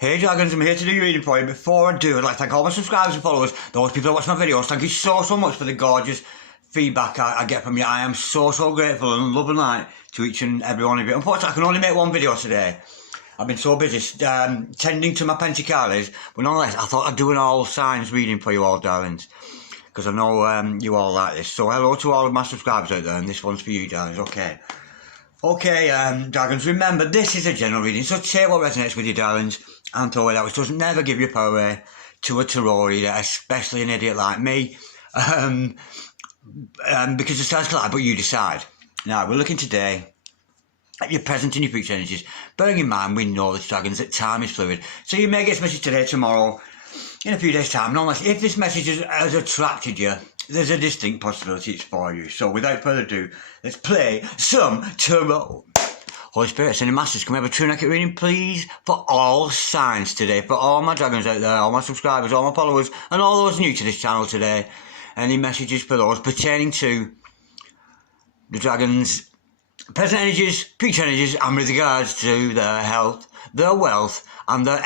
Hey Dragons, I'm here to do your reading for you. Before I do, I'd like to thank all my subscribers and followers, those people that watch my videos. Thank you so much for the gorgeous feedback I get from you. I am so grateful and love and light to each and every one of you. Unfortunately, I can only make one video today. I've been so busy tending to my Pentacalis, but nonetheless, I thought I'd do an all signs reading for you all, darlings, because I know you all like this. So hello to all of my subscribers out there, and this one's for you, darlings, okay? Okay, Dragons, remember, this is a general reading, so take what resonates with you, darlings, and throw it out, which doesn't never give your power away to a tarot reader, especially an idiot like me, because the stars collide, but you decide. Now, we're looking today at your present and your future energies. Bearing in mind, we know this, Dragons, that time is fluid, so you may get this message today, tomorrow, in a few days' time. Nonetheless, if this message has attracted you, there's a distinct possibility it's for you. So without further ado, let's play some tarot. Holy Spirit, Sending Masters, can we have a true and accurate reading, please? For all signs today, for all my Dragons out there, all my subscribers, all my followers, and all those new to this channel today. Any messages for those pertaining to the Dragons' present energies, future energies, and with regards to their health, their wealth, and their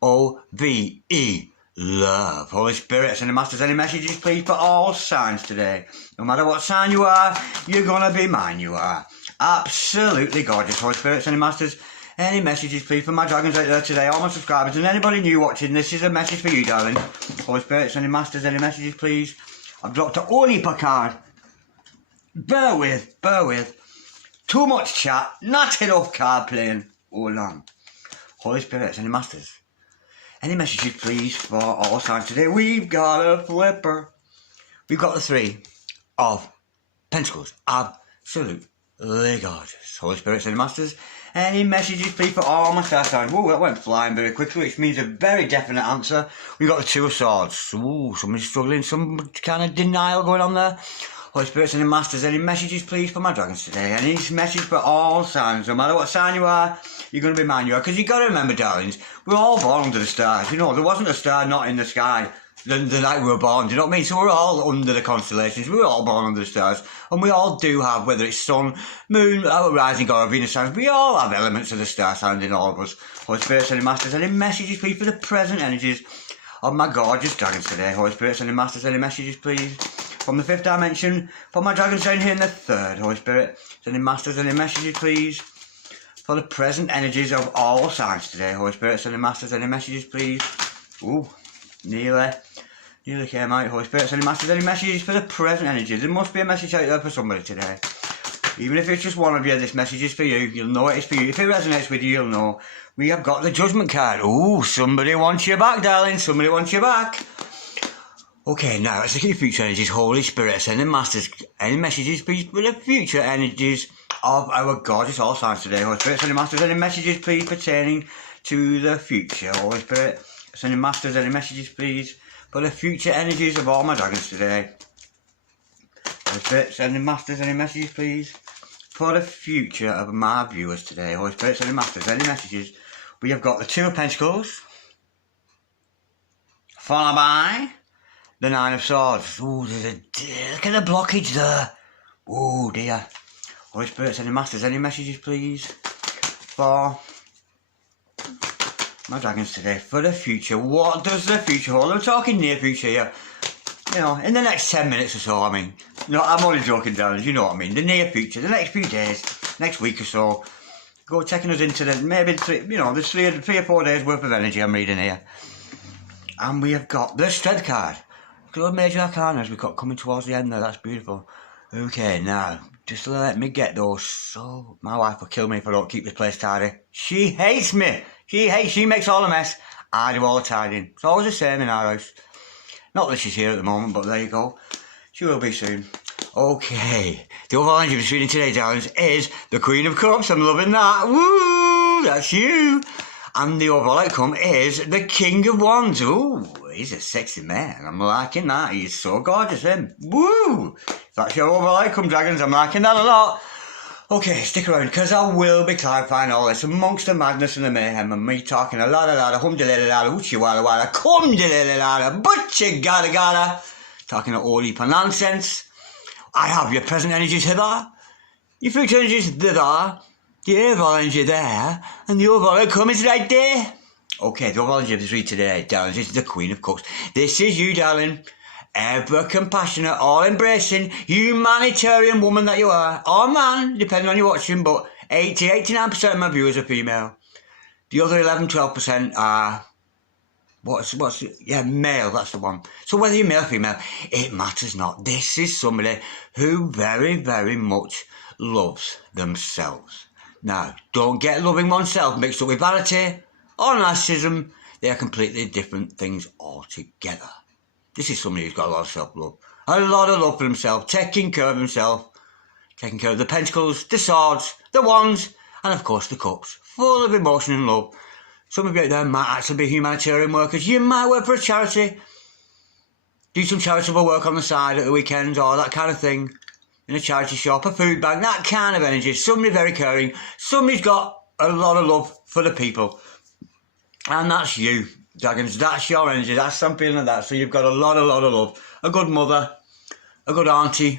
LOVE. Love. Holy Spirit, Sending Masters, any messages please for all signs today. No matter what sign you are, you're gonna be mine, you are. Absolutely gorgeous. Holy Spirit, Sending Masters, any messages please for my Dragons out there today, all my subscribers, and anybody new watching, this is a message for you, darling. Holy Spirit, Sending Masters, any messages please. I've dropped a whole heap of card. Bear with. Too much chat, not enough card playing. Hold on. Holy Spirit, Sending Masters, any messages, please, for all signs today? We've got a flipper. We've got the Three of Pentacles. Absolutely gorgeous. Holy Spirit, Sending Masters, any messages, please, for all my star signs? Whoa, that went flying very quickly, which means a very definite answer. We've got the Two of Swords. Ooh, somebody's struggling, some kind of denial going on there. Holy Spirit, Sending Masters, any messages, please, for my Dragons today? Any message for all signs? No matter what sign you are, you're going to be mine, you are. Because you've got to remember, darlings, we're all born under the stars. You know, there wasn't a star not in the sky the night we were born. Do you know what I mean? So we're all under the constellations. We're all born under the stars. And we all do have, whether it's sun, moon, our rising or Venus signs, we all have elements of the star signs in all of us. Holy Spirit, Sending Masters, any messages, please, for the present energies of my gorgeous Dragons today? Holy Spirit, Sending Masters, any messages, please, from the fifth dimension for my Dragons down here in the third? Holy Spirit, Sending Masters, any messages, please, for the present energies of all signs today? Holy Spirit, Sending Masters, any messages, please? Ooh, nearly came out. Holy Spirit, Sending Masters, any messages for the present energies? There must be a message out there for somebody today. Even if it's just one of you, this message is for you. You'll know it is for you. If it resonates with you, you'll know. We have got the Judgment card. Ooh, somebody wants you back, darling. Somebody wants you back. Okay, now let's look at your future energies. Holy Spirit, Sending Masters, any messages, please, for the future energies of our gorgeous all signs today? Holy Spirit, Sending Masters, any messages, please, pertaining to the future? Holy Spirit, Sending Masters, any messages, please, for the future energies of all my Dragons today? Holy Spirit, Sending Masters, any messages, please, for the future of my viewers today? Holy Spirit, Sending Masters, any messages? We have got the Two of Pentacles, followed by the Nine of Swords. Ooh, look at the blockage there. Oh dear. Holy Spirit, Sending Masters, any messages, please, for my Dragons today, for the future? What does the future hold? I'm talking near future here. You know, in the next 10 minutes or so, I mean. No, I'm only joking, darlings, you know what I mean. The near future, the next few days, next week or so. Go taking us into the, maybe, there's three or 4 days worth of energy I'm reading here. And we have got the Strength card. Look at the major arcana as we've got coming towards the end there, that's beautiful. Okay, now, just let me get those. So, my wife will kill me if I don't keep this place tidy. She hates me. She makes all the mess. I do all the tidying. It's always the same in our house. Not that she's here at the moment, but there you go. She will be soon. Okay, the overall energy of this reading today, darlings, is the Queen of Cups. I'm loving that. Woo, that's you. And the overall outcome is the King of Wands. Ooh, he's a sexy man. I'm liking that. He's so gorgeous, him. Woo! If that's your overall outcome, Dragons, I'm liking that a lot. Okay, stick around, because I will be clarifying all this amongst the madness and the mayhem and me talking a la hum-de-la-la-la, oochie-walla-walla, cum-de-la-la-la, but-you-gotta-gotta, talking a whole heap of nonsense. I have your present energies hither, your future energies thither, the overall energy there, and the overall outcome is right there. Okay, the overall energy of the three today, darling, this is the Queen of Cups. This is you, darling. Ever compassionate, all embracing, humanitarian woman that you are. Or man, depending on you watching, but 89% of my viewers are female. The other 11-12% are male, that's the one. So whether you're male or female, it matters not. This is somebody who very, very much loves themselves. Now, don't get loving oneself mixed up with vanity or narcissism. They are completely different things altogether. This is somebody who's got a lot of self-love. A lot of love for himself, taking care of himself, taking care of the pentacles, the swords, the wands, and of course the cups, full of emotion and love. Some of you out there might actually be humanitarian workers. You might work for a charity, do some charitable work on the side at the weekends or that kind of thing, in a charity shop, a food bank, that kind of energy. Somebody very caring, somebody's got a lot of love for the people. And that's you, Dragons, that's your energy, that's some feeling of that. So you've got a lot of love. A good mother, a good auntie,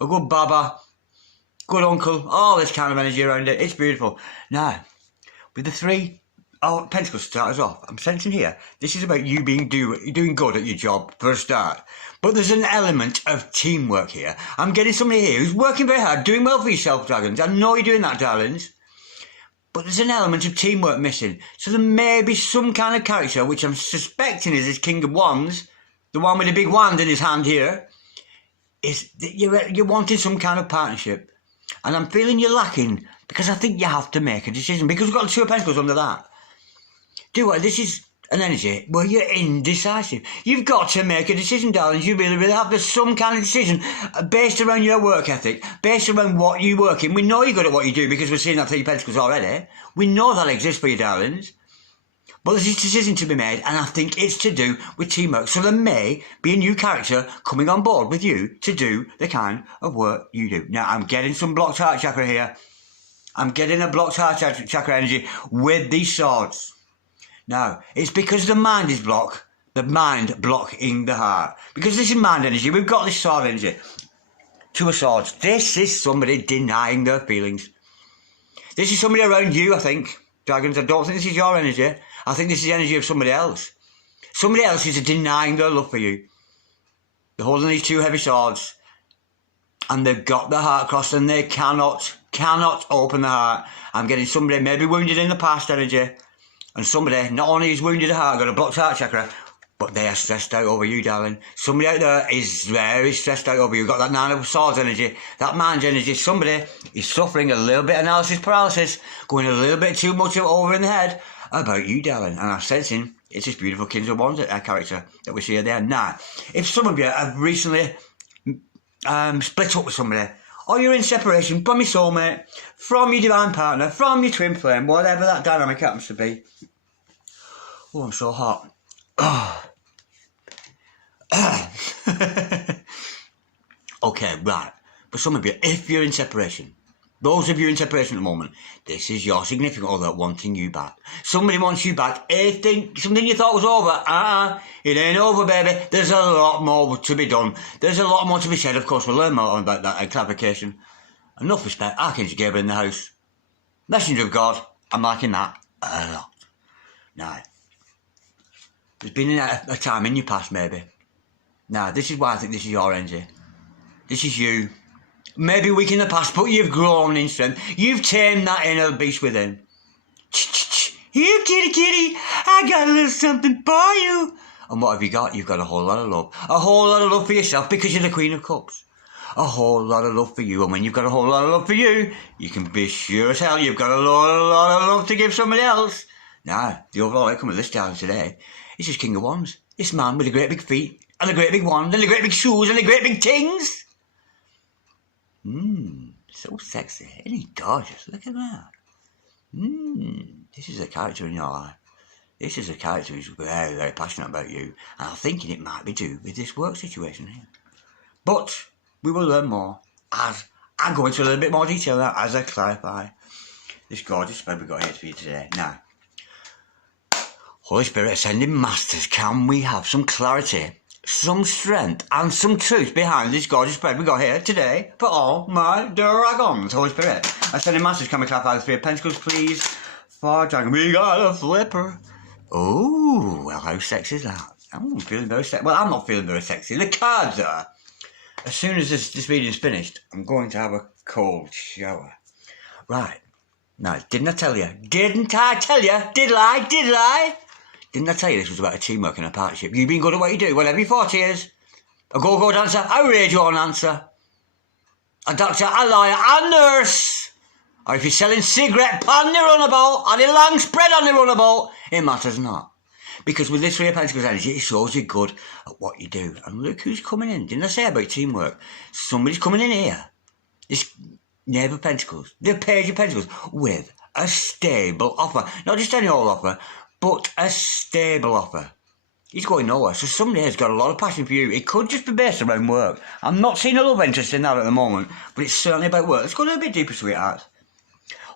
a good baba, good uncle, all this kind of energy around it. It's beautiful. Now, with the three pentacles to start us off, I'm sensing here, this is about you doing good at your job for a start. But there's an element of teamwork here. I'm getting somebody here who's working very hard, doing well for yourself, Dragons. I know you're doing that, darlings. But there's an element of teamwork missing. So there may be some kind of character, which I'm suspecting is this King of Wands, the one with the big wand in his hand here, is that you're wanting some kind of partnership. And I'm feeling you're lacking, because I think you have to make a decision, because we've got the Two of Pentacles under that. This is an energy where you're indecisive. You've got to make a decision, darlings. You really, really have. There's some kind of decision based around your work ethic, based around what you work in. We know you're good at what you do because we're seeing that Three of Pentacles already. We know that exists for you, darlings. But there's a decision to be made, and I think it's to do with teamwork. So there may be a new character coming on board with you to do the kind of work you do. Now, I'm getting some blocked heart chakra here. I'm getting a blocked heart chakra energy with these swords. Now, it's because the mind is blocked, the mind blocking the heart. Because this is mind energy, we've got this sword energy. Two of Swords. This is somebody denying their feelings. This is somebody around you, I think, Dragons. I don't think this is your energy. I think this is the energy of somebody else. Somebody else is denying their love for you. They're holding these two heavy swords. And they've got their heart crossed and they cannot open the heart. I'm getting somebody maybe wounded in the past energy. And somebody, not only is wounded at heart, got a blocked heart chakra, but they are stressed out over you, darling. Somebody out there is very stressed out over you. Got that Nine of Swords energy, that mind energy. Somebody is suffering a little bit of analysis paralysis, going a little bit too much over in the head about you, darling. And I'm sensing it's this beautiful King of Wands character that we see there. Now, if some of you have recently split up with somebody, or you're in separation from your soulmate, from your divine partner, from your twin flame, whatever that dynamic happens to be. Oh, I'm so hot. Oh. Okay, right. For some of you, if you're in separation, those of you in separation at the moment, this is your significant other wanting you back. Somebody wants you back. Something you thought was over. It ain't over, baby. There's a lot more to be done. There's a lot more to be said. Of course, we'll learn more about that and clarification. Enough respect. Archangel Gabriel in the house. Messenger of God. I'm liking that a lot. Now, there's been a time in your past, maybe. Now, this is why I think this is your energy. This is you. Maybe weak in the past, but you've grown in strength. You've tamed that inner beast within. Here, kitty, kitty, I got a little something for you. And what have you got? You've got a whole lot of love. A whole lot of love for yourself because you're the Queen of Cups. A whole lot of love for you. And when you've got a whole lot of love for you, you can be sure as hell you've got a lot of love to give somebody else. Now, the overall outcome of this challenge today is this King of Wands. This man with the great big feet and a great big wand and the great big shoes and the great big tings. So sexy. Isn't he gorgeous? Look at that. This is a character in your life. This is a character who's very, very passionate about you. And I'm thinking it might be due with this work situation here. But we will learn more as I go into a little bit more detail now, as I clarify this gorgeous spread we've got here for you today. Now, Holy Spirit, Ascending Masters, can we have some clarity, some strength and some truth behind this gorgeous spread we got here today for all my dragons? Holy Spirit, Ascending Masters, can we clarify the Three of Pentacles, please? For dragon, we got a flipper. Oh, well, how sexy is that? I'm feeling very sexy. Well, I'm not feeling very sexy. The cards are. As soon as this reading's finished, I'm going to have a cold shower. Right. Now, didn't I tell you? Didn't I tell you? Did I? Didn't I tell you this was about a teamwork and a partnership? You've been good at what you do, whatever your forte is. A go-go dancer, a radio announcer, a doctor, a lawyer, a nurse. Or if you're selling cigarette pan the runabout, or the long spread on the runabout, it matters not. Because with this Three of Pentacles energy, it shows you're good at what you do. And look who's coming in. Didn't I say about teamwork? Somebody's coming in here. This Knave of Pentacles, the Page of Pentacles, with a stable offer. Not just any old offer, but a stable offer. He's going nowhere, so somebody has got a lot of passion for you. It could just be based around work. I'm not seeing a love interest in that at the moment, but it's certainly about work. Let's go a little bit deeper, sweetheart.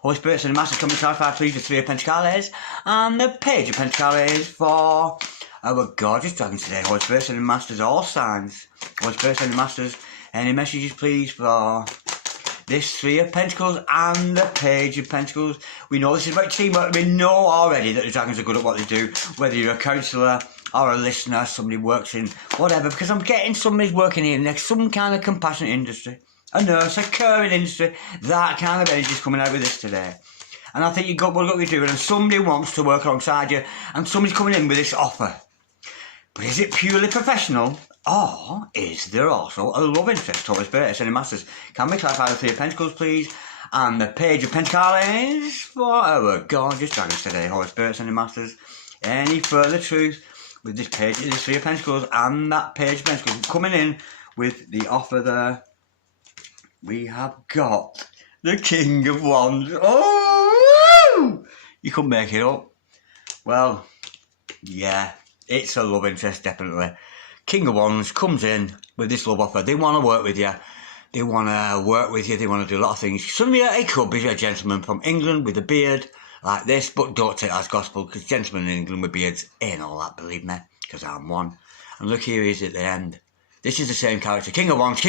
Holy Spirits and the Masters, come and clarify, please, the Three of Pentacles and the Page of Pentacles for our gorgeous dragon today. Holy Spirits and the Masters, all signs. Holy Spirits and the Masters, any messages, please, for this Three of Pentacles and the Page of Pentacles. We know this is about teamwork. We know already that the dragons are good at what they do, whether you're a counsellor or a listener, somebody works in whatever, because I'm getting somebody's working in like some kind of compassionate industry, a nurse, a caring industry. That kind of energy is coming out with this today. And I think you've got what you're doing, and somebody wants to work alongside you, and somebody's coming in with this offer. But is it purely professional, or is there also a love interest? Holy Spirit, any Masters, can we clarify the Three of Pentacles, please? And the Page of Pentacles for our gorgeous dragons today. Holy Spirit, any Masters, any further truth with this Page, this Three of Pentacles and that Page of Pentacles coming in with the offer there? We have got the King of Wands. Oh, you couldn't make it up. Well, yeah, it's a love interest, definitely. King of Wands comes in with this love offer. They want to work with you. They want to work with you. They want to do a lot of things. Some of you, it could be a gentleman from England with a beard like this, but don't take that as gospel, because gentlemen in England with beards ain't all that, believe me, because I'm one. And look, here he is at the end. This is the same character. King of Wands,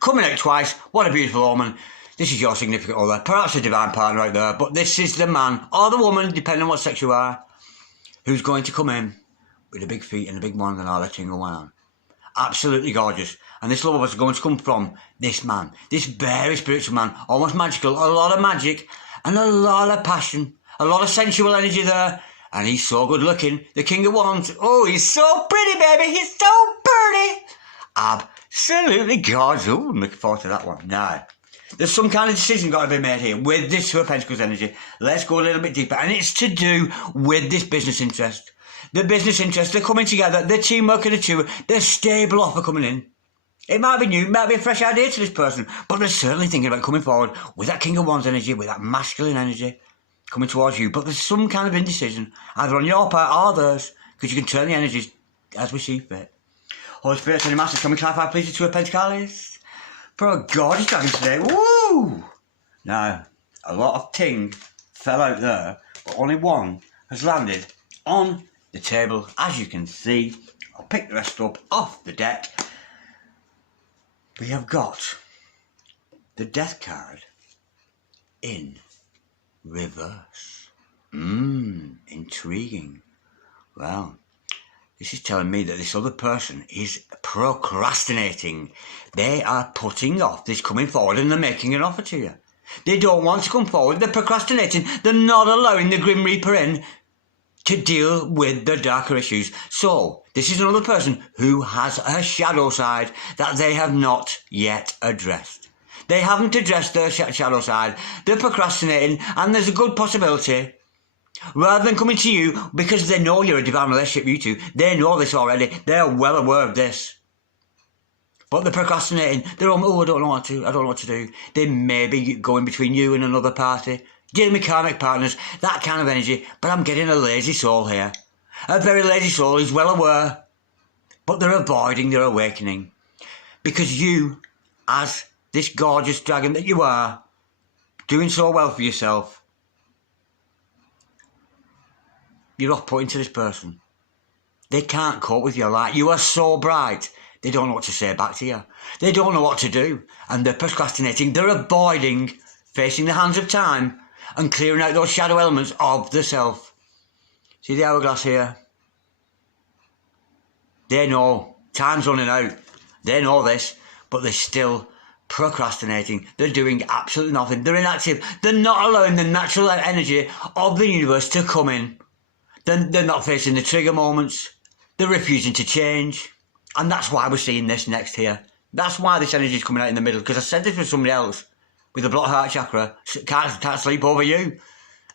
coming out twice. What a beautiful woman. This is your significant other, perhaps a divine partner right there, but this is the man, or the woman, depending on what sex you are, who's going to come in with the big feet and the big wand and all that thing going on. Absolutely gorgeous. And this love is going to come from this man, this very spiritual man, almost magical, a lot of magic and a lot of passion, a lot of sensual energy there. And he's so good looking, the King of Wands. Oh, he's so pretty, baby, he's so pretty. Absolutely gorgeous. Oh, I'm looking forward to that one. Now, there's some kind of decision got to be made here with this Two of Pentacles energy. Let's go a little bit deeper. And it's to do with this business interest. The business interest, they're coming together, the teamwork of the two, the stable offer coming in. It might be new, it might be a fresh idea to this person, but they're certainly thinking about coming forward with that King of Wands energy, with that masculine energy coming towards you. But there's some kind of indecision, either on your part or theirs, because you can turn the energies as we see fit. Holy Spirit, any Masters, can we clarify, please, the Two of Pentacles for a gorgeous dragon today? Woo! Now, a lot of ting fell out there, but only one has landed on the table, as you can see. I'll pick the rest up off the deck. We have got the Death card in reverse. Intriguing. Well, this is telling me that this other person is procrastinating. They are putting off this coming forward and they're making an offer to you. They don't want to come forward. They're procrastinating. They're not allowing the Grim Reaper in to deal with the darker issues. So, this is another person who has a shadow side that they have not yet addressed. They haven't addressed their shadow side. They're procrastinating, and there's a good possibility, rather than coming to you, because they know you're a divine relationship, you two, they know this already. They're well aware of this. But they're procrastinating. They're I don't know what to do. They may be going between you and another party, dealing with karmic partners, that kind of energy. But I'm getting a lazy soul here. A very lazy soul who's well aware, but they're avoiding their awakening. Because you, as this gorgeous dragon that you are, doing so well for yourself, you're off-putting to this person. They can't cope with your light. You are so bright. They don't know what to say back to you. They don't know what to do. And they're procrastinating. They're avoiding facing the hands of time and clearing out those shadow elements of the self. See the hourglass here? They know. Time's running out. They know this, but they're still procrastinating. They're doing absolutely nothing. They're inactive. They're not allowing the natural energy of the universe to come in. They're not facing the trigger moments. They're refusing to change. And that's why we're seeing this next here. That's why this energy is coming out in the middle. Because I said this with somebody else with a blocked heart chakra. Can't sleep over you.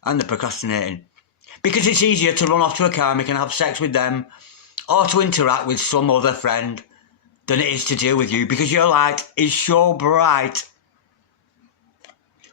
And they're procrastinating. Because it's easier to run off to a karmic and have sex with them, or to interact with some other friend, than it is to deal with you, because your light is so bright.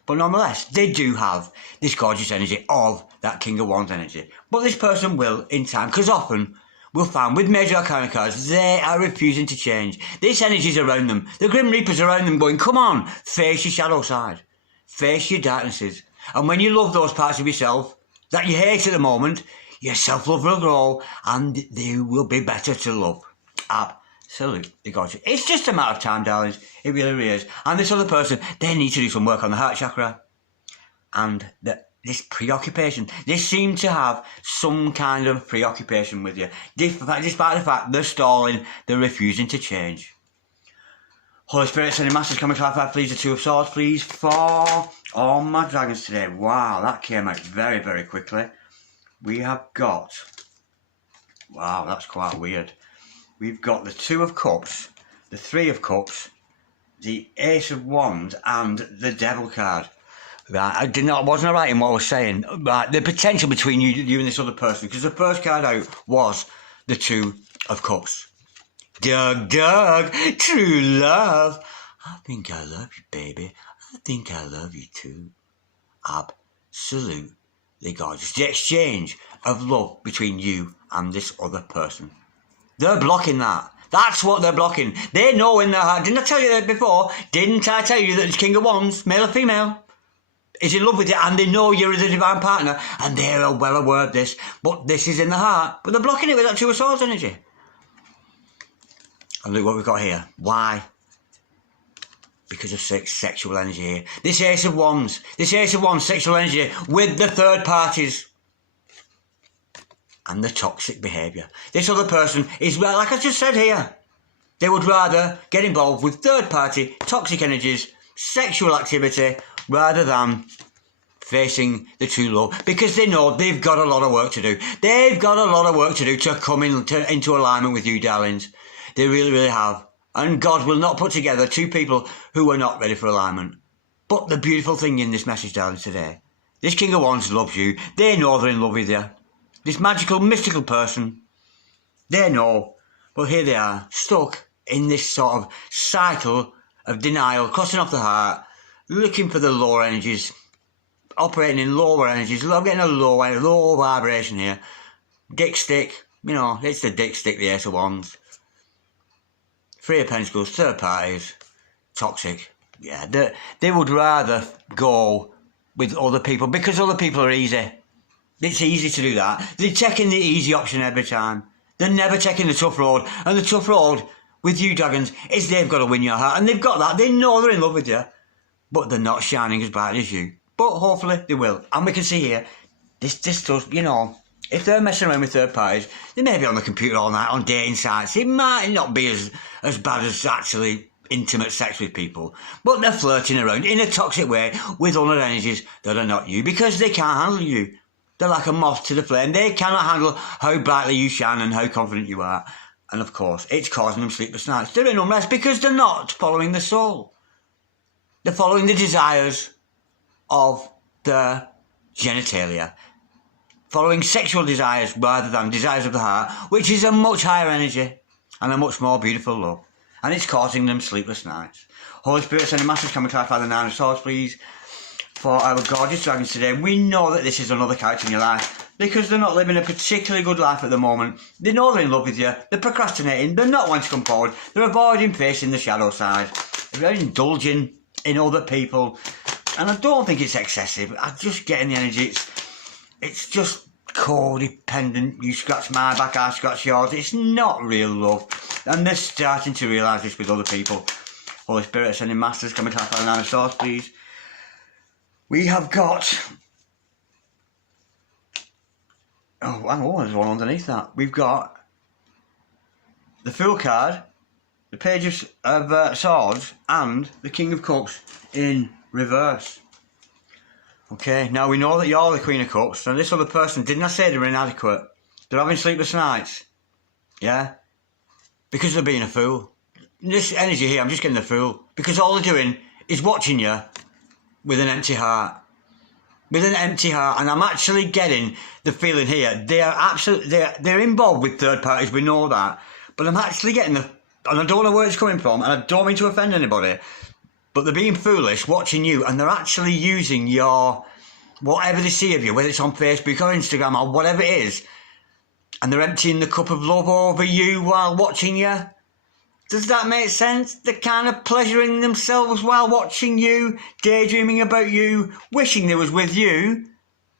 But nonetheless, they do have this gorgeous energy of that King of Wands energy. But this person will, in time, because often we'll find with major arcana cards, they are refusing to change. This energy is around them. The Grim Reaper's around them going, come on, face your shadow side. Face your darknesses. And when you love those parts of yourself that you hate at the moment, your self-love will grow and they will be better to love. Absolutely gorgeous. It's just a matter of time, darlings. It really, really is. And this other person, they need to do some work on the heart chakra. And this preoccupation, they seem to have some kind of preoccupation with you. Despite the fact they're stalling, they're refusing to change. Holy Spirit, sending masters, can we clarify, please, the Two of Swords, please, for all my dragons today. Wow, that came out very, very quickly. We have got, wow, that's quite weird. We've got the Two of Cups, the Three of Cups, the Ace of Wands, and the Devil card. Right, I wasn't right in what I was saying. Right, the potential between you and this other person, because the first card out was the Two of Cups. Doug, true love. I think I love you, baby. I think I love you too. Absolutely gorgeous. The exchange of love between you and this other person. They're blocking that. That's what they're blocking. They know in their heart. Didn't I tell you that before? Didn't I tell you that it's King of Wands, male or female, is in love with you, and they know you're the divine partner, and they're well aware of this, but this is in the heart. But they're blocking it with that Two of Swords energy. And look what we've got here. Why? Because of sexual energy here. This Ace of Wands, sexual energy with the third parties. And the toxic behaviour. This other person is, well, like I just said here, they would rather get involved with third party, toxic energies, sexual activity, rather than facing the true love, because they know they've got a lot of work to do. They've got a lot of work to do to come into alignment with you, darlings. They really, really have. And God will not put together two people who are not ready for alignment. But the beautiful thing in this message, darlings, today, this King of Wands loves you. They know they're in love with you. This magical, mystical person, they know. But here they are, stuck in this sort of cycle of denial, crossing off the heart, looking for the lower energies, operating in lower energies, getting a low vibration here. Dick stick, you know, it's the dick stick, the Ace of Wands. Three of Pentacles, third parties, toxic. Yeah, they would rather go with other people because other people are easy. It's easy to do that. They're taking the easy option every time. They're never taking the tough road. And the tough road with you, dragons, is they've got to win your heart. And they've got that. They know they're in love with you. But they're not shining as bright as you. But hopefully they will. And we can see here, this does, you know, if they're messing around with third parties, they may be on the computer all night on dating sites. It might not be as bad as actually intimate sex with people. But they're flirting around in a toxic way with other energies that are not you, because they can't handle you. They're like a moth to the flame. They cannot handle how brightly you shine and how confident you are. And of course, it's causing them sleepless nights. They're in unrest because they're not following the soul. They're following the desires of their genitalia. Following sexual desires rather than desires of the heart, which is a much higher energy and a much more beautiful love. And it's causing them sleepless nights. Holy Spirit, send a message. Can we clarify the Nine of Swords, please? For our gorgeous dragons today. We know that this is another character in your life because they're not living a particularly good life at the moment. They know they're in love with you. They're procrastinating. They're not wanting to come forward. They're avoiding facing the shadow side. They're indulging in other people. And I don't think it's excessive. I'm just getting the energy. It's just codependent. You scratch my back, I scratch yours. It's not real love. And they're starting to realise this with other people. Holy Spirit, sending masters. Can we clarify the Nine of Swords, please? We have got Oh, there's one underneath that. We've got the Fool card, the Page of Swords, and the King of Cups in reverse. Okay, now we know that you're the Queen of Cups, and this other person, didn't I say they were inadequate? They're having sleepless nights. Yeah? Because they're being a fool. This energy here, I'm just getting the fool. Because all they're doing is watching you with an empty heart. With an empty heart. And I'm actually getting the feeling here, they're involved with third parties, we know that. But I'm actually getting and I don't know where it's coming from, and I don't mean to offend anybody, but they're being foolish, watching you, and they're actually using your, whatever they see of you, whether it's on Facebook or Instagram or whatever it is, and they're emptying the cup of love over you while watching you. Does that make sense? They're kind of pleasuring themselves while watching you, daydreaming about you, wishing they was with you,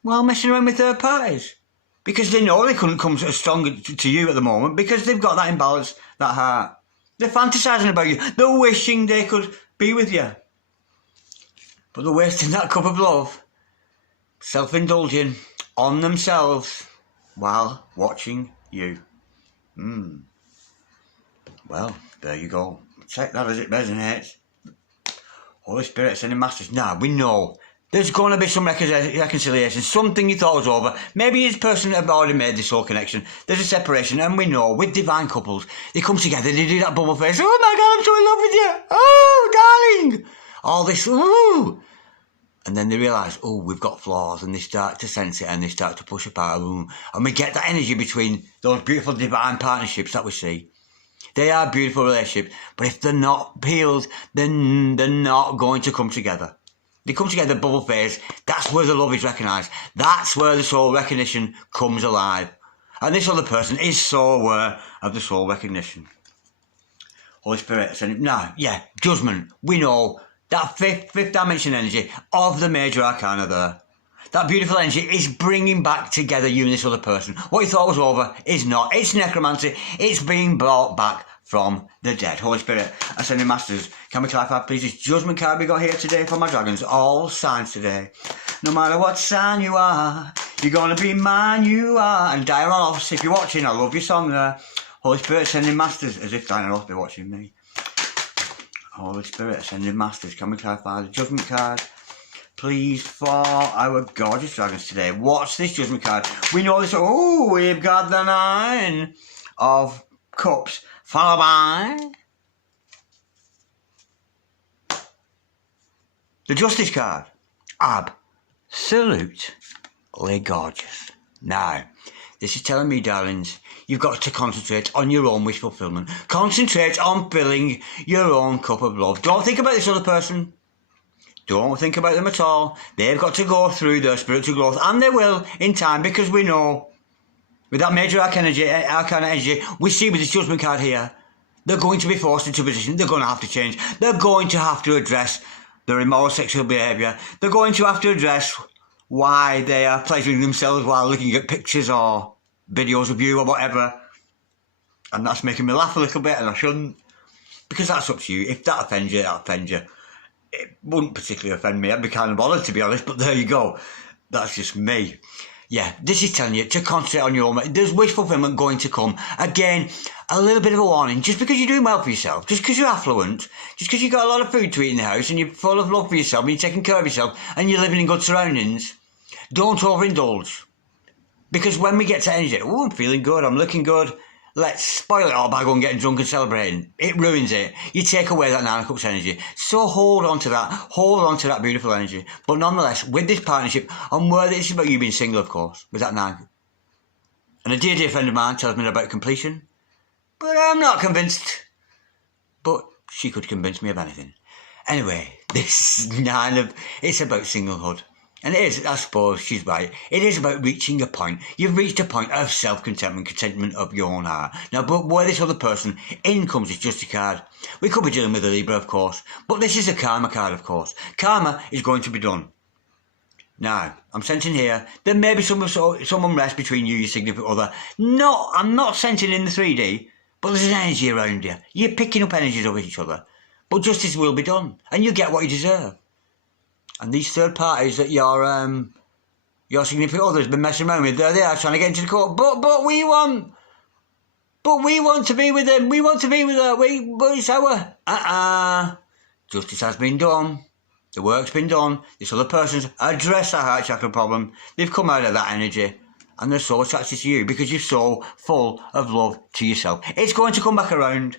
while messing around with third parties. Because they know they couldn't come as strong to you at the moment, because they've got that imbalance, that heart. They're fantasising about you. They're wishing they could be with you. But they're wasting that cup of love, self-indulging on themselves while watching you. Well, there you go. Check that as it resonates. Holy Spirit sending masters. Now, we know there's going to be some reconciliation, something you thought was over. Maybe this person have already made this whole connection. There's a separation, and we know with divine couples, they come together, they do that bubble face. Oh my God, I'm so in love with you. Oh, darling. All this, ooh. And then they realise, oh, we've got flaws, and they start to sense it, and they start to push apart. And we get that energy between those beautiful divine partnerships that we see. They are beautiful relationships, but if they're not healed, then they're not going to come together. They come together, bubble phase, that's where the love is recognised. That's where the soul recognition comes alive. And this other person is so aware of the soul recognition. Holy Spirit, now, yeah, judgment. We know that fifth dimension energy of the major arcana there. That beautiful energy is bringing back together you and this other person. What you thought was over is not. It's necromancy. It's being brought back from the dead. Holy Spirit, Ascended Masters, can we clarify please this judgment card we got here today for my dragons? All signs today. No matter what sign you are, you're going to be mine, you are. And Diana Ross, if you're watching, I love your song there. Holy Spirit, Ascended Masters, as if Diana Ross be watching me. Holy Spirit, Ascended Masters, can we clarify the judgment card? Please, for our gorgeous dragons today. What's this judgment card? We know this. Oh, we've got the Nine of Cups, followed by the Justice card. Absolutely gorgeous. Now, this is telling me, darlings, you've got to concentrate on your own wish fulfillment. Concentrate on filling your own cup of love. Don't think about this other person. Don't think about them at all. They've got to go through their spiritual growth, and they will in time, because we know with that major arcana energy, we see with this judgment card here, they're going to be forced into a position. They're going to have to change. They're going to have to address their immoral sexual behaviour. They're going to have to address why they are pleasuring themselves while looking at pictures or videos of you or whatever. And that's making me laugh a little bit, and I shouldn't, because that's up to you. If that offends you, that offends you. It wouldn't particularly offend me. I'd be kind of bothered, to be honest, but there you go. That's just me. Yeah, this is telling you to concentrate on your own. There's wish fulfillment going to come. Again, a little bit of a warning. Just because you're doing well for yourself, just because you're affluent, just because you've got a lot of food to eat in the house and you're full of love for yourself and you're taking care of yourself and you're living in good surroundings, don't overindulge. Because when we get to energy, oh, I'm feeling good, I'm looking good, let's spoil it all by going getting drunk and celebrating. It ruins it. You take away that Nine of Cups energy. So hold on to that. Hold on to that beautiful energy. But nonetheless, with this partnership, I'm worried this is about you being single, of course, with that Nine. And a dear, dear friend of mine tells me about completion. But I'm not convinced. But she could convince me of anything. Anyway, this it's about singlehood. And it is, I suppose, she's right. It is about reaching a point. You've reached a point of contentment of your own heart. Now, but where this other person, in comes this Justice card. We could be dealing with a Libra, of course. But this is a Karma card, of course. Karma is going to be done. Now, I'm sensing here, there may be some unrest between you and your significant other. No, I'm not sensing in the 3D, but there's an energy around you. You're picking up energies of each other. But justice will be done, and you get what you deserve. And these third parties that you're your significant other's been messing around with. There they are trying to get into the court. But we want to be with them. We want to be with her. But it's our. Justice has been done. The work's been done. This other person's addressed that heart chakra problem. They've come out of that energy. And they're so attracted to you because you're so full of love to yourself. It's going to come back around.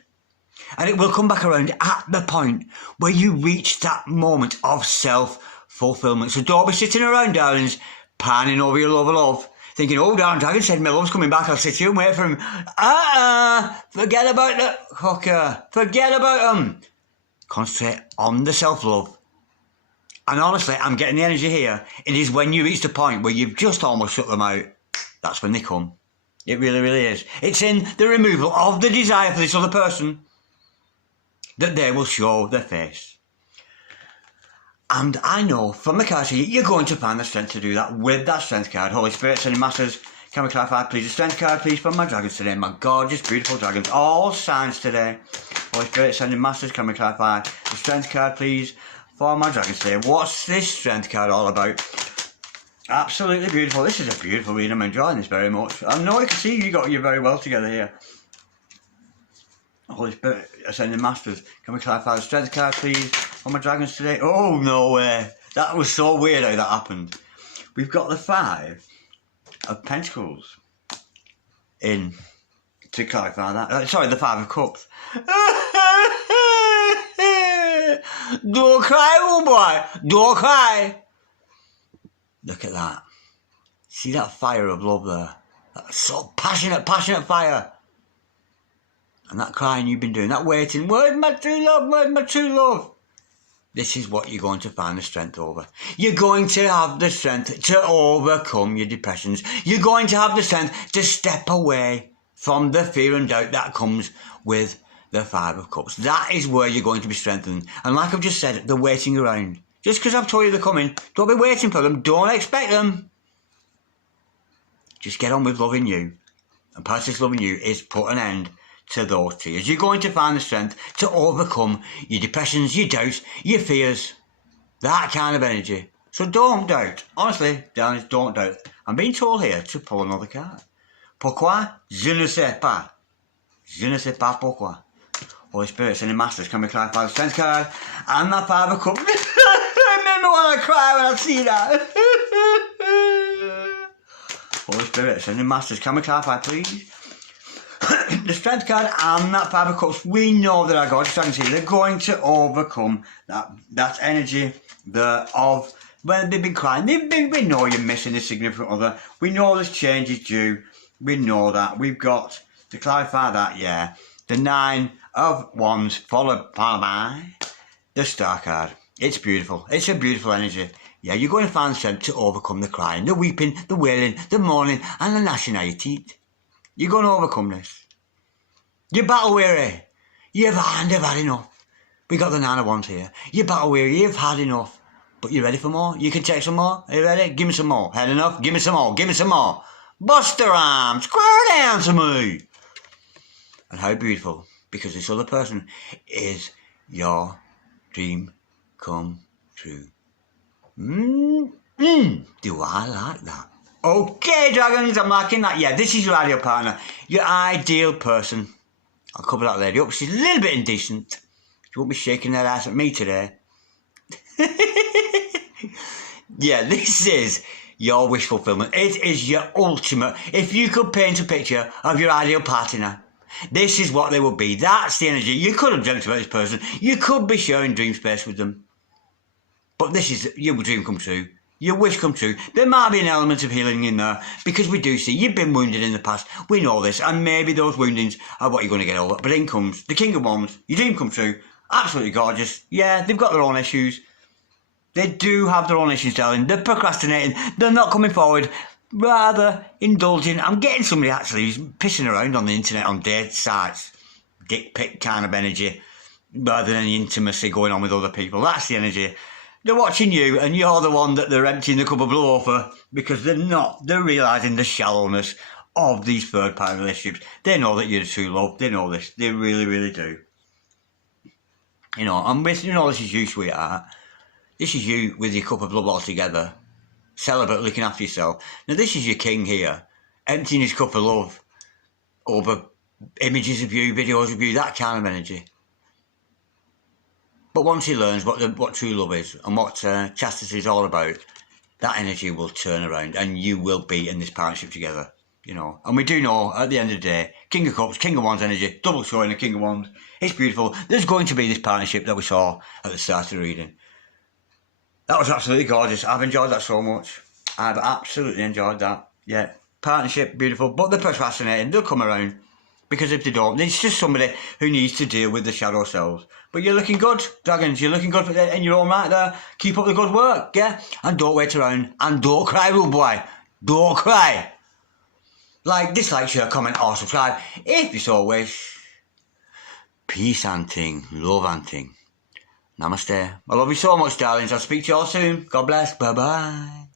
And it will come back around at the point where you reach that moment of self-fulfillment. So don't be sitting around, darlings, panning over your love, thinking, oh, darn, Dragon said my love's coming back, I'll sit here and wait for him. Forget about the hooker. Forget about him. Concentrate on the self-love. And honestly, I'm getting the energy here. It is when you reach the point where you've just almost shut them out. That's when they come. It really, really is. It's in the removal of the desire for this other person that they will show their face. And I know from the cards here, you're going to find the strength to do that with that strength card. Holy Spirit, sending masters, can we clarify, please, the strength card, please, from my dragons today. My gorgeous, beautiful dragons. All signs today. Holy Spirit, sending masters, can we clarify the strength card, please, for my dragons today. What's this strength card all about? Absolutely beautiful. This is a beautiful read. I'm enjoying this very much. I know I can see you got you very well together here. Holy Spirit, ascending masters. Can we clarify the strength card, please, on my dragons today? Oh, no way. That was so weird how that happened. We've got the 5 of Pentacles in to clarify that. Sorry, the 5 of Cups. Don't cry, old boy. Don't cry. Look at that. See that fire of love there? That's so passionate fire. And that crying you've been doing, that waiting, where's my true love, where's my true love? This is what you're going to find the strength over. You're going to have the strength to overcome your depressions. You're going to have the strength to step away from the fear and doubt that comes with the 5 of Cups. That is where you're going to be strengthened. And like I've just said, they're waiting around. Just because I've told you they're coming, don't be waiting for them. Don't expect them. Just get on with loving you. And part of this loving you is put an end to those tears. You're going to find the strength to overcome your depressions, your doubts, your fears. That kind of energy. So don't doubt. Honestly, darlings, don't doubt. I'm being told here to pull another card. Pourquoi? Je ne sais pas. Je ne sais pas pourquoi. Holy Spirit, sending masters, can we clarify the strength card? And that 5 of Cups. It made me want to cry when I see that. Holy Spirit, sending masters, can we clarify, please? The strength card and that 5 of Cups, we know that our God, as you can see, they're going to overcome that energy of when they've been crying. We know you're missing a significant other. We know there's changes due. We know that. We've got to clarify that, yeah. The 9 of Wands followed by the Star card. It's beautiful. It's a beautiful energy. Yeah, you're going to find strength to overcome the crying, the weeping, the wailing, the mourning, and the gnashing of your teeth. You're going to overcome this. You're battle weary. You've had enough. We got the 9 of Wands here. You're battle weary. You've had enough. But you ready for more? You can take some more. Are you ready? Give me some more. Had enough? Give me some more. Give me some more. Buster Rhymes, square down to me. And how beautiful, because this other person is your dream come true. Do I like that? Okay, dragons, I'm liking that. Yeah, this is your ideal partner, your ideal person. I'll cover that lady up. She's a little bit indecent. She won't be shaking her ass at me today. Yeah, this is your wish fulfillment. It is your ultimate. If you could paint a picture of your ideal partner, this is what they would be. That's the energy. You could have dreamt about this person. You could be sharing dream space with them. But this is your dream come true. Your wish come true. There might be an element of healing in there because we do see you've been wounded in the past. We know this. And maybe those woundings are what you're going to get over. But in comes the King of Wands. Your dream come true. Absolutely gorgeous. Yeah, they've got their own issues. They do have their own issues, darling. They're procrastinating. They're not coming forward. Rather indulging. I'm getting somebody actually who's pissing around on the internet on date sites. Dick pic kind of energy. Rather than any intimacy going on with other people. That's the energy. They're watching you and you're the one that they're emptying the cup of blue over because they're not. They're realising the shallowness of these third-party relationships. They know that you're the true love. They know this. They really, really do. You know, this is you, sweetheart. This is you with your cup of love all together. celibate, looking after yourself. Now this is your king here, emptying his cup of love over images of you, videos of you, that kind of energy. But once he learns what true love is and what chastity is all about, that energy will turn around and you will be in this partnership together, you know. And we do know, at the end of the day, King of Cups, King of Wands energy, double showing the King of Wands. It's beautiful. There's going to be this partnership that we saw at the start of the reading. That was absolutely gorgeous. I've enjoyed that so much. I've absolutely enjoyed that. Yeah, partnership, beautiful. But they're procrastinating. They'll come around. Because if they don't, it's just somebody who needs to deal with the shadow selves. But you're looking good, Dragons. You're looking good in your own right there. Keep up the good work, yeah? And don't wait around. And don't cry, rude boy. Don't cry. Like, dislike, share, comment, or subscribe if you so wish. Peace and ting. Love and ting. Namaste. I love you so much, darlings. I'll speak to you all soon. God bless. Bye-bye.